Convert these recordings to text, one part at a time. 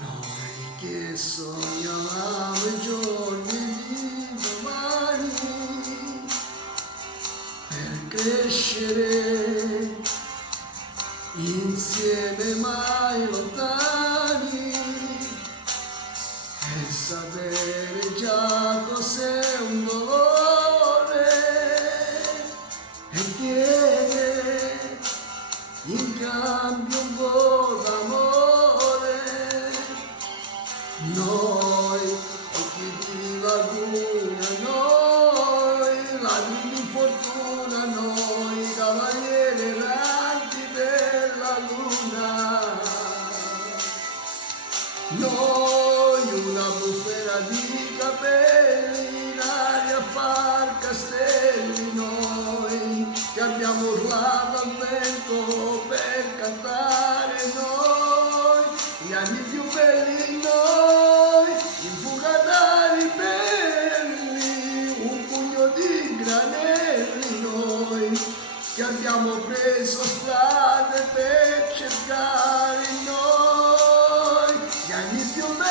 Noi che sognavamo i giorni di domani per crescere insieme mai lontani e sapere già cos'è un dolore e chiedere in cambio un po' d'amore. Noi, occhi di laguna, noi, ladri di fortuna, noi, cavalieri erranti della luna. Noi, una bufera di capelli in aria a far castelli, noi, che abbiamo urlato al vento per cantare, noi, gli anni più belli, noi, infugatari belli, un pugno di granelli, noi, che abbiamo preso strade per cercare noi, gli anni più belli.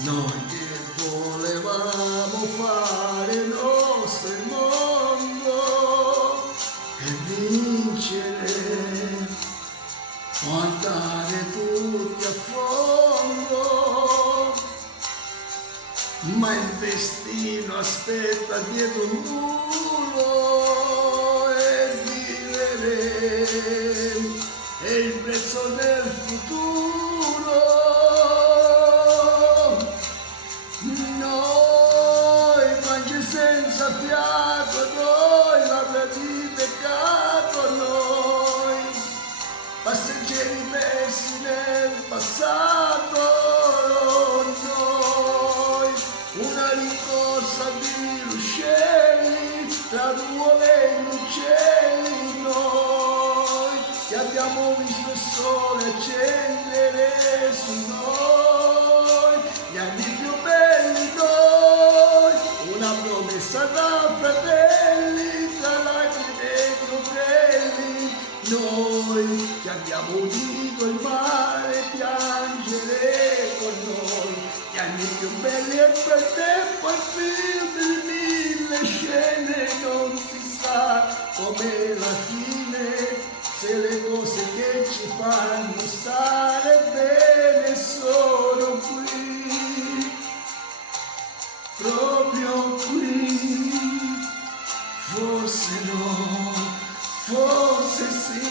Noi che volevamo fare il nostro mondo e vincere, o andare tutti a fondo, ma il destino aspetta dietro un muro e vivere è il prezzo del futuro. Noi mangi senza fiato, noi labbra di peccato, noi passeggeri persi nel passato, noi una rincorsa di ruscelli tra nuvole e uccelli, noi che abbiamo visto il sole accendere su noi, gli anni più belli, noi una promessa da fratelli tra lacrime e crochelli, noi che abbiamo udito il mare piangere con noi, gli anni più belli e per tempo il film di mille scene, non si sa com'è la fine, se le cose che ci fanno stare bene sono qui, proprio qui, forse no, forse sì,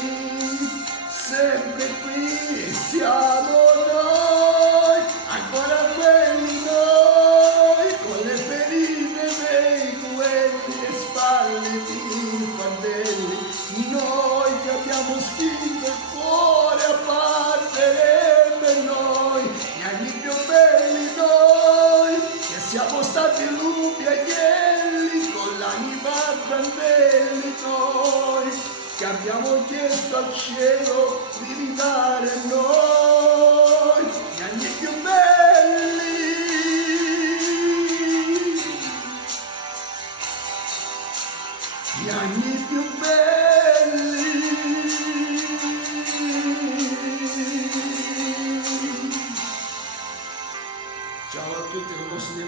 sempre qui siamo noi, ancora quelli noi, con le ferite dei duelli e spalle di fardelli, noi che abbiamo spinto il cuore a battere per noi, gli anni più belli noi, che siamo stati lupi e agnelli, con l'anima a brandelli noi, che abbiamo chiesto al cielo di ridare a noi, gli anni più belli. Gli anni più belli. Ciao a tutti, non posso dire